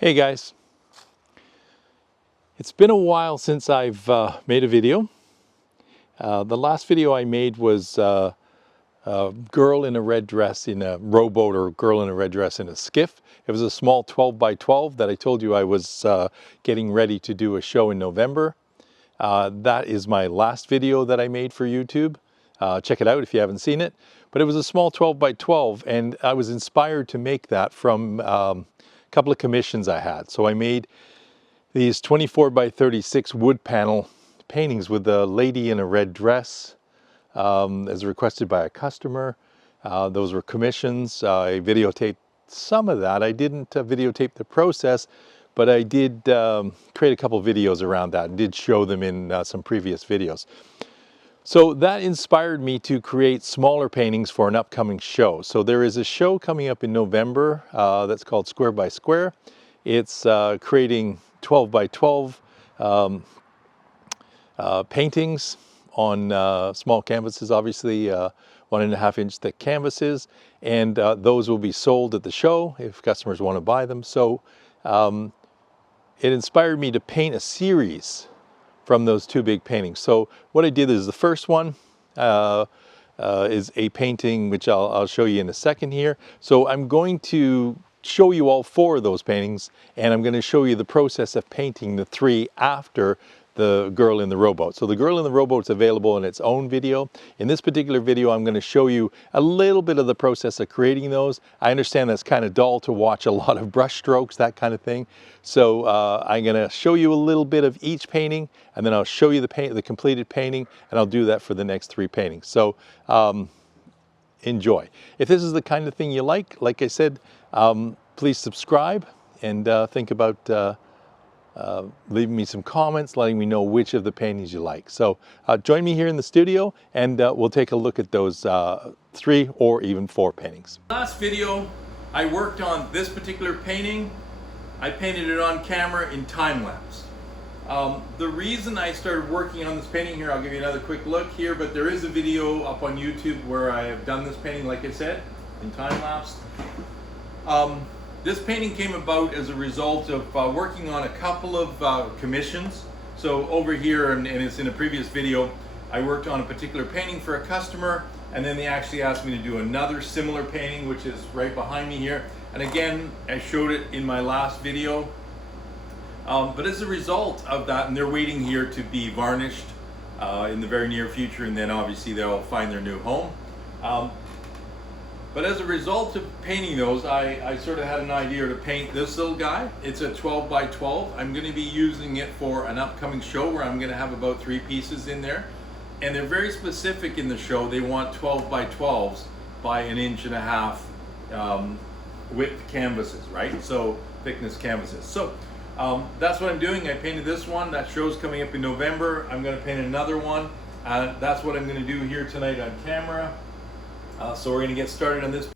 Hey guys, it's been a while since I've made a video. The last video I made was a girl in a red dress in a rowboat, or girl in a red dress in a skiff. It was a small 12 by 12 that I told you I was getting ready to do a show in November. That is my last video that I made for YouTube. Check it out if you haven't seen it. But it was a small 12 by 12 and I was inspired to make that from a couple of commissions I had. So I made these 24 by 36 wood panel paintings with a lady in a red dress as requested by a customer. Those were commissions. I videotaped some of that. I didn't videotape the process, but I did create a couple videos around that and did show them in some previous videos. So that inspired me to create smaller paintings for an upcoming show. So there is a show coming up in November that's called Square by Square. It's creating 12 by 12 paintings on small canvases, obviously 1.5 inch thick canvases, and those will be sold at the show if customers want to buy them. So it inspired me to paint a series from those two big paintings. So what I did is the first one is a painting which I'll show you in a second here. So I'm going to show you all 4 of those paintings, and I'm going to show you the process of painting the 3 after the girl in the rowboat. So the girl in the rowboat is available in its own video. In this particular video, I'm going to show you a little bit of the process of creating those. I understand that's kind of dull to watch a lot of brush strokes, that kind of thing. So I'm going to show you a little bit of each painting, and then I'll show you the completed painting, and I'll do that for the next 3 paintings. So enjoy. If this is the kind of thing you like I said, please subscribe and think about leaving me some comments, letting me know which of the paintings you like. So join me here in the studio and we'll take a look at those 3 or even 4 paintings. Last video, I worked on this particular painting. I painted it on camera in time-lapse. The reason I started working on this painting here, I'll give you another quick look here, but there is a video up on YouTube where I have done this painting, like I said, in time-lapse. This painting came about as a result of working on a couple of commissions. So over here, and it's in a previous video, I worked on a particular painting for a customer, and then they actually asked me to do another similar painting, which is right behind me here. And again, I showed it in my last video. But as a result of that, and they're waiting here to be varnished in the very near future, and then obviously they'll find their new home. But as a result of painting those, I sort of had an idea to paint this little guy. It's a 12 by 12. I'm going to be using it for an upcoming show where I'm going to have about 3 pieces in there. And they're very specific in the show. They want 12 by 12s by 1.5 inch width canvases, right? So thickness canvases. So that's what I'm doing. I painted this one. That show's coming up in November. I'm going to paint another one. That's what I'm going to do here tonight on camera. So we're going to get started on this.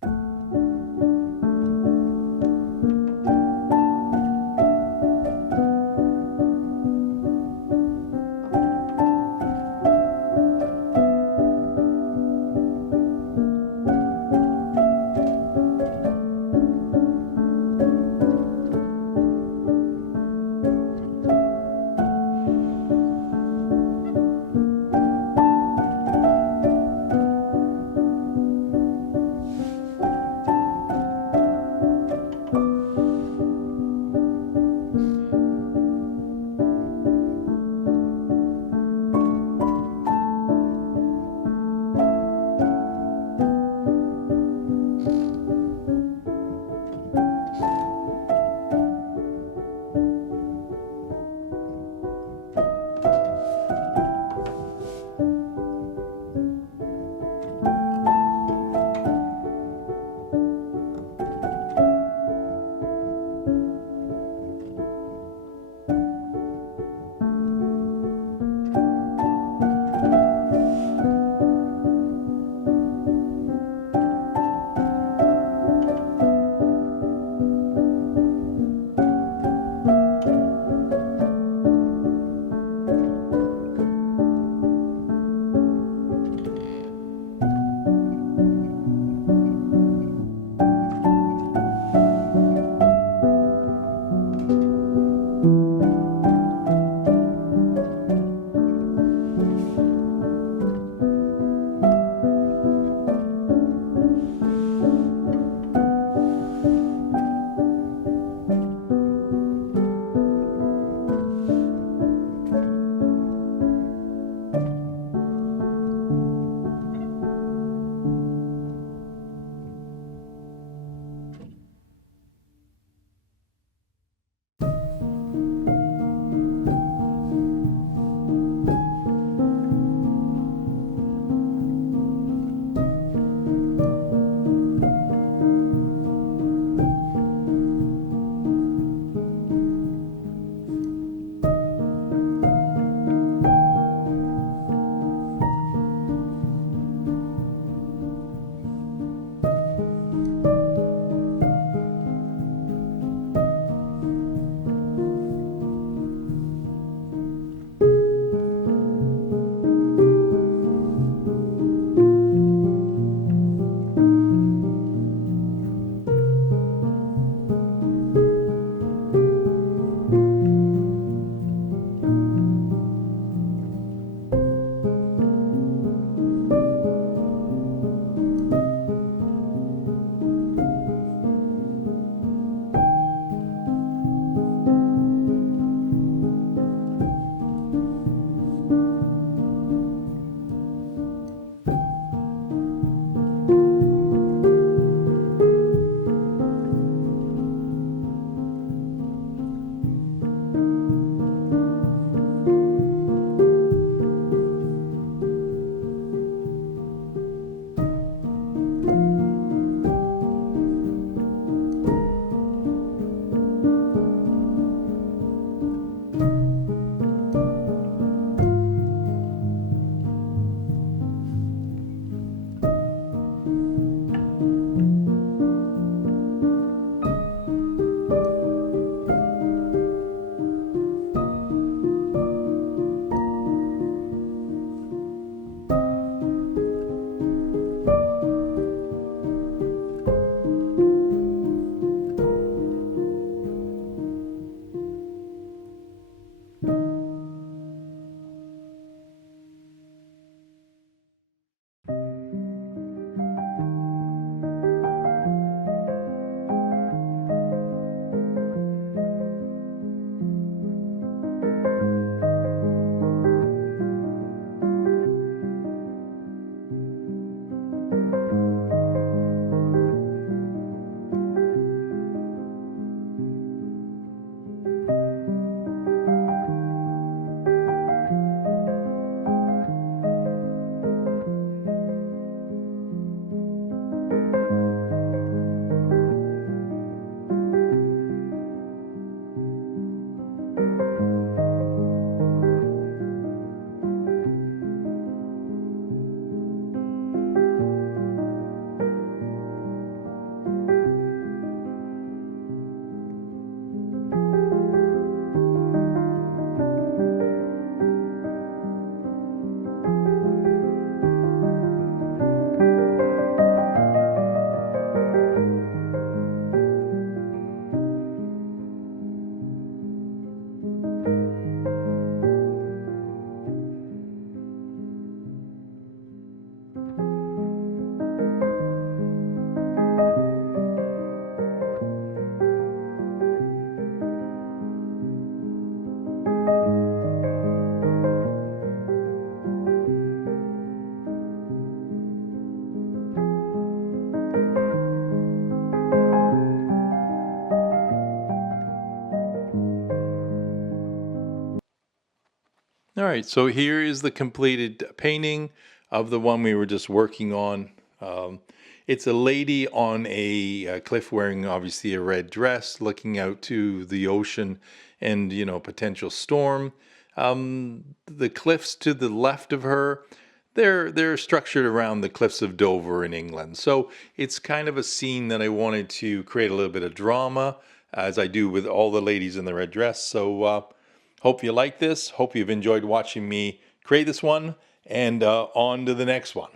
All right, so here is the completed painting of the one we were just working on. It's a lady on a cliff wearing obviously a red dress, looking out to the ocean and, you know, potential storm. The cliffs to the left of her, they're structured around the cliffs of Dover in England. So it's kind of a scene that I wanted to create a little bit of drama, as I do with all the ladies in the red dress. So hope you like this. Hope you've enjoyed watching me create this one, and on to the next one.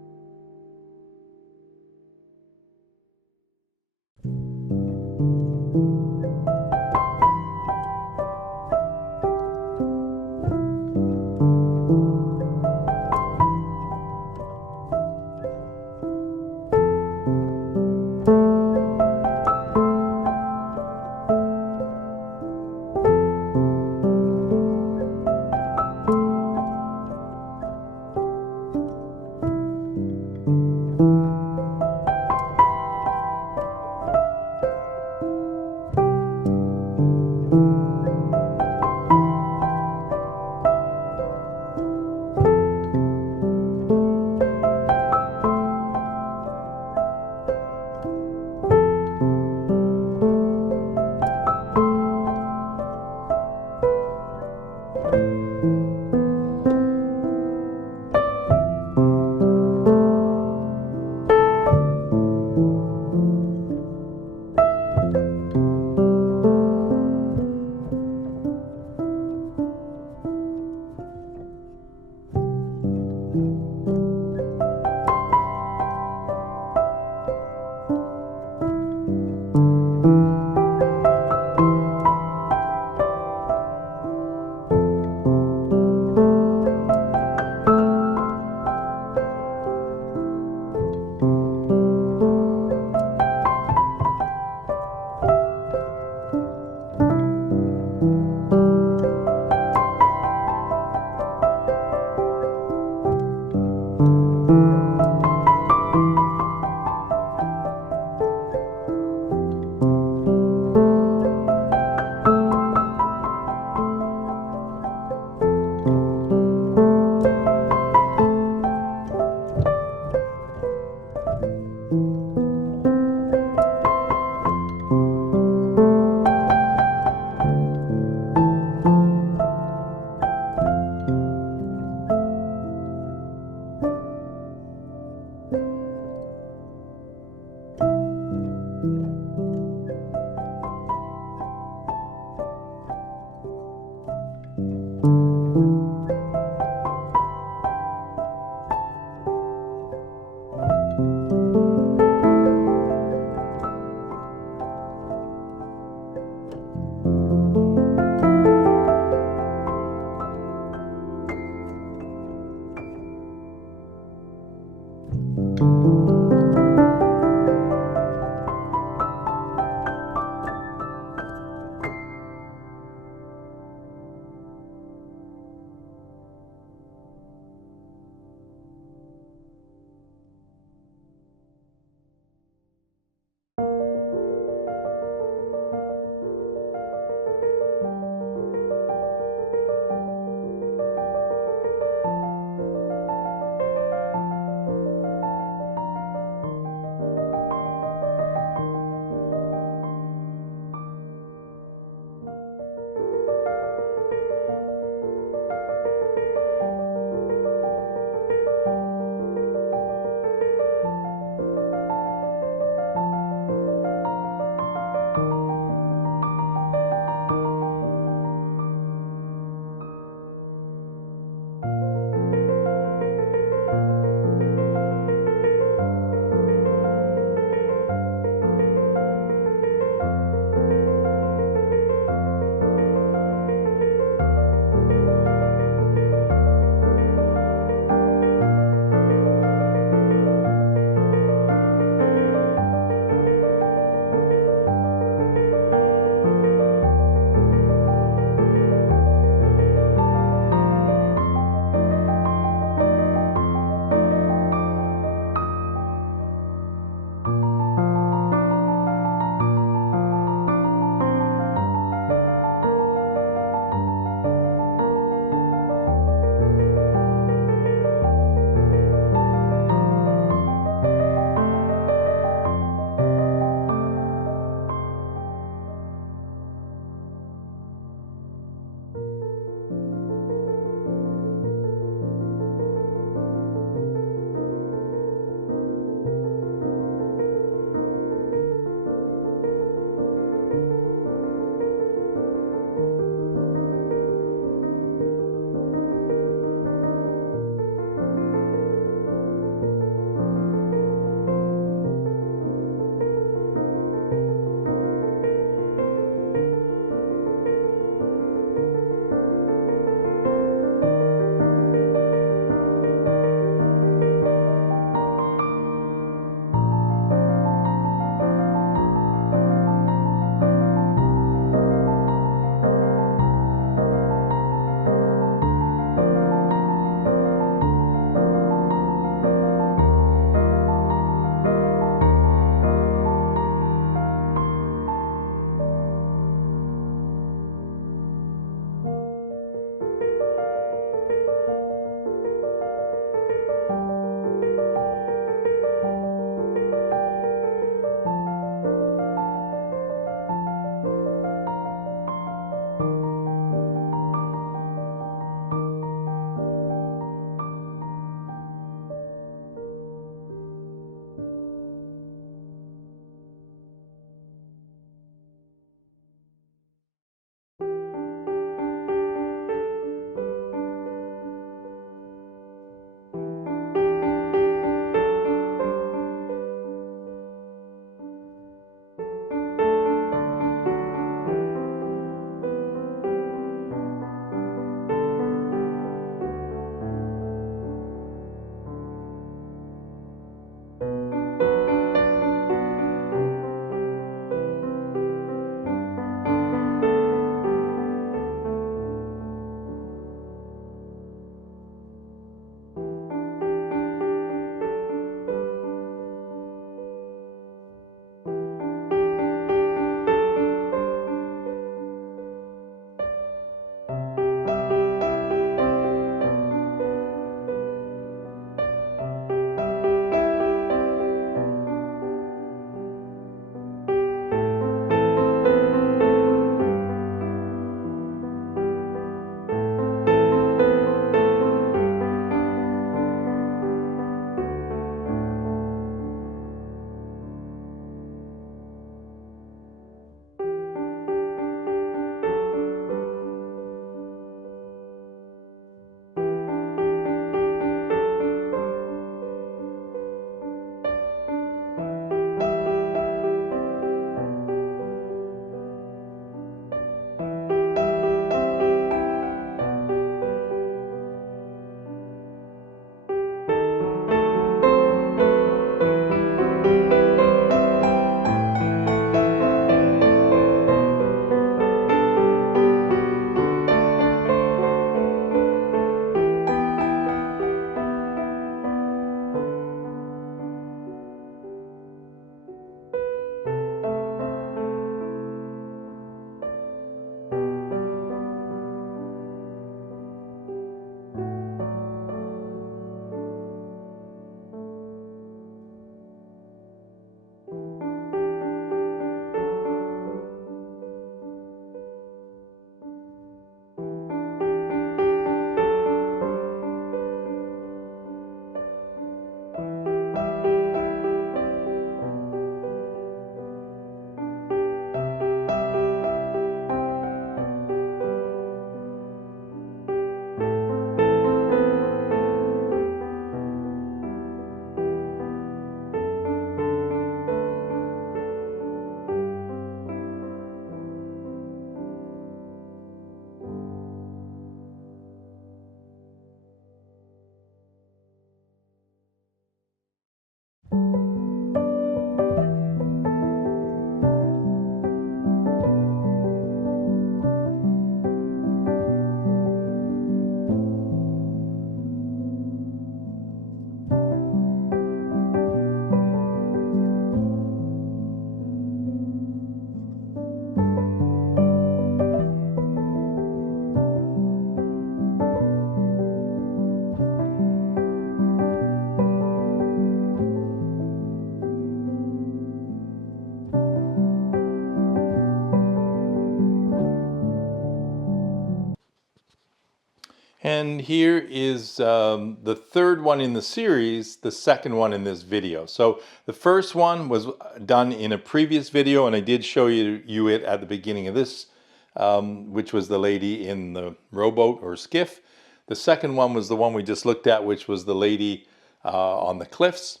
And here is the third one in the series, the second one in this video. So the first one was done in a previous video, and I did show you it at the beginning of this, which was the lady in the rowboat or skiff. The second one was the one we just looked at, which was the lady on the cliffs.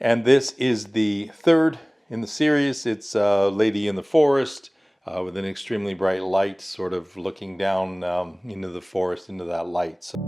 And this is the third in the series. It's a lady in the forest with an extremely bright light, sort of looking down into the forest, into that light. So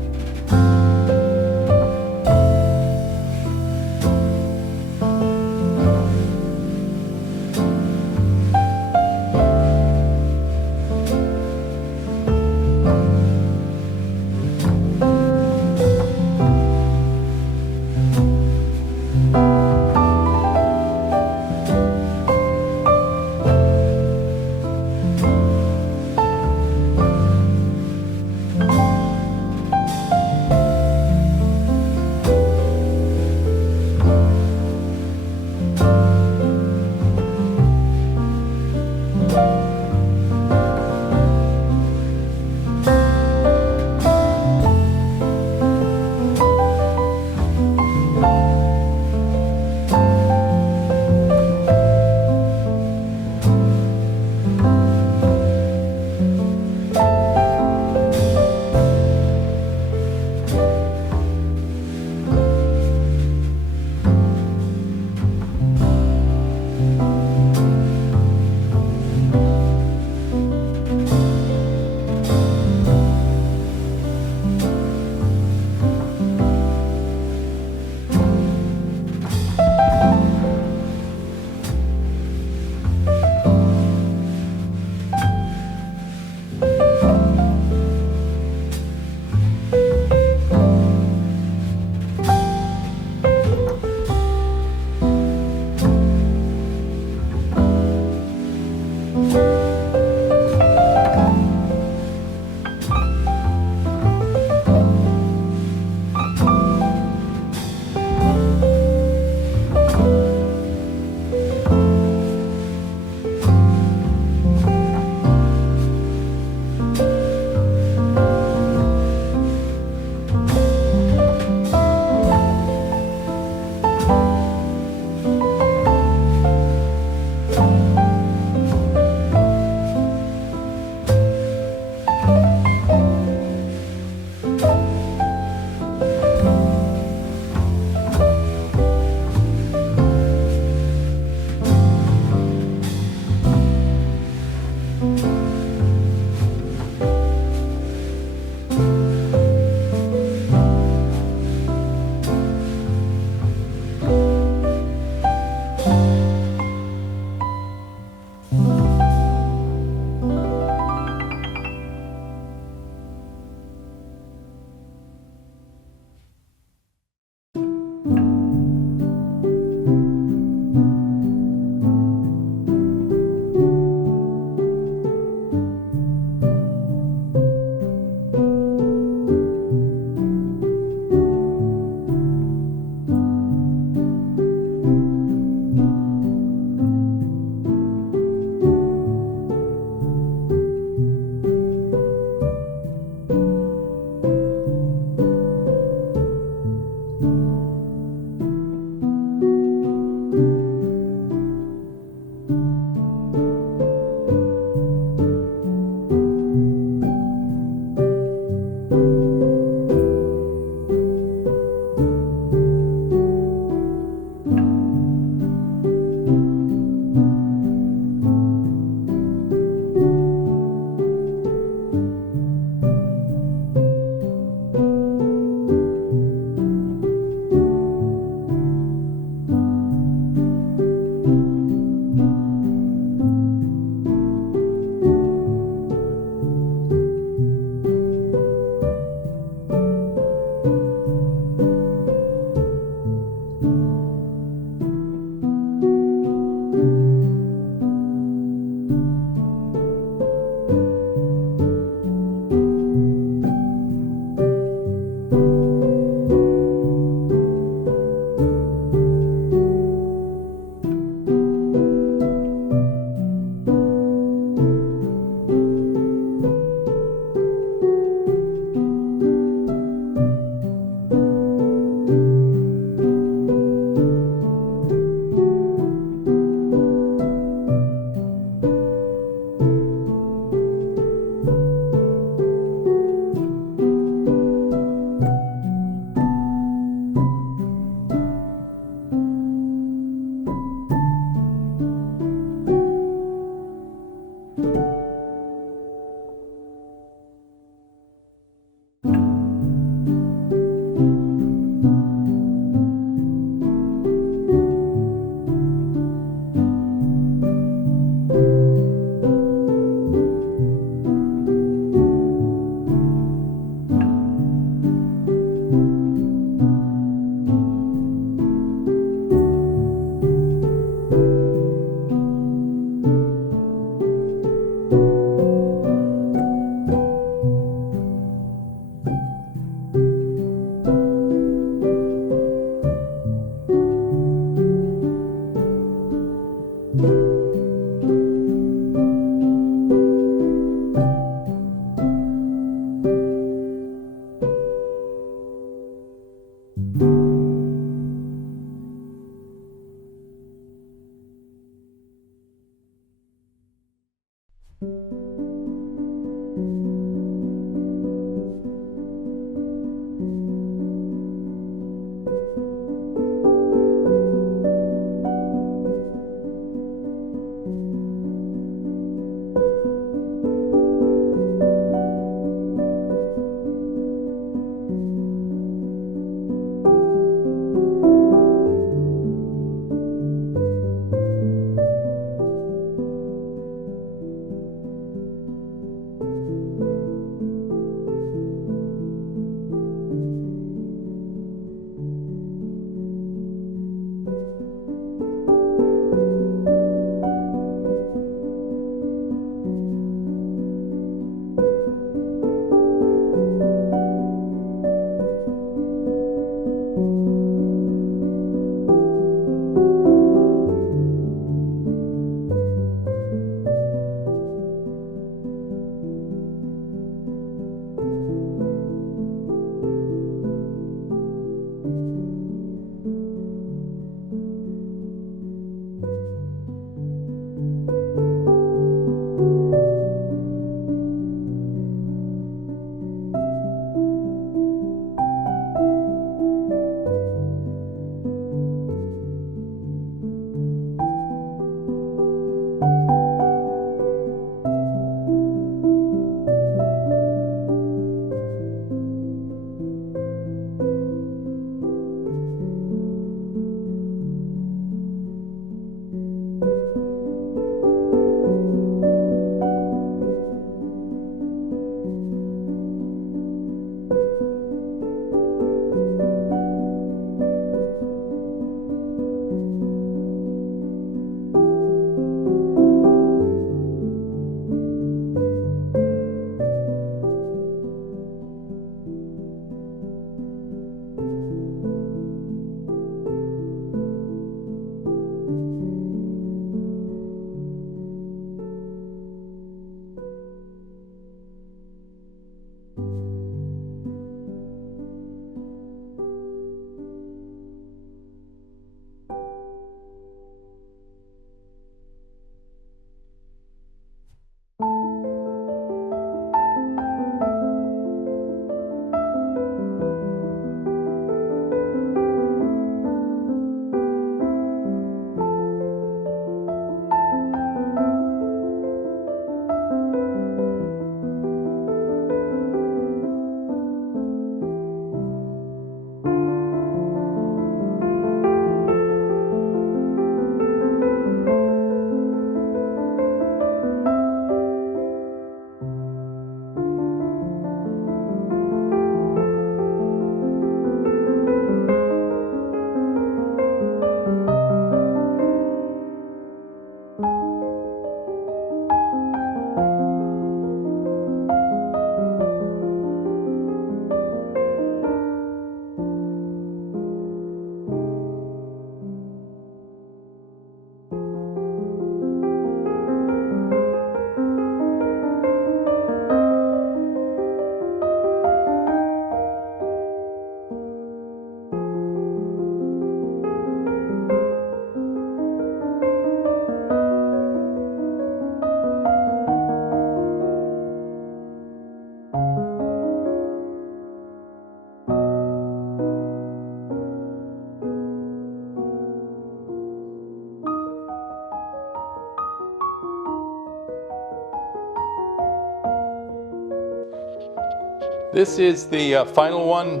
This is the final one.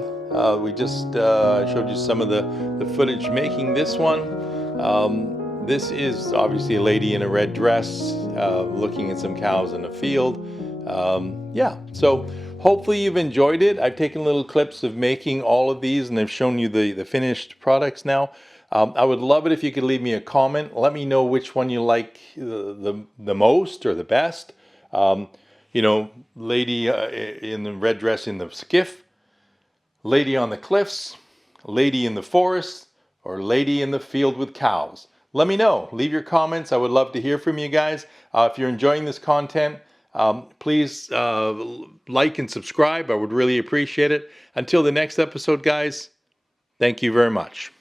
We just showed you some of the footage making this one. This is obviously a lady in a red dress looking at some cows in a field. Yeah, so hopefully you've enjoyed it. I've taken little clips of making all of these and I've shown you the finished products now. I would love it if you could leave me a comment. Let me know which one you like the most or the best. You know, lady in the red dress in the skiff, lady on the cliffs, lady in the forest, or lady in the field with cows. Let me know. Leave your comments. I would love to hear from you guys. If you're enjoying this content, please like and subscribe. I would really appreciate it. Until the next episode, guys, thank you very much.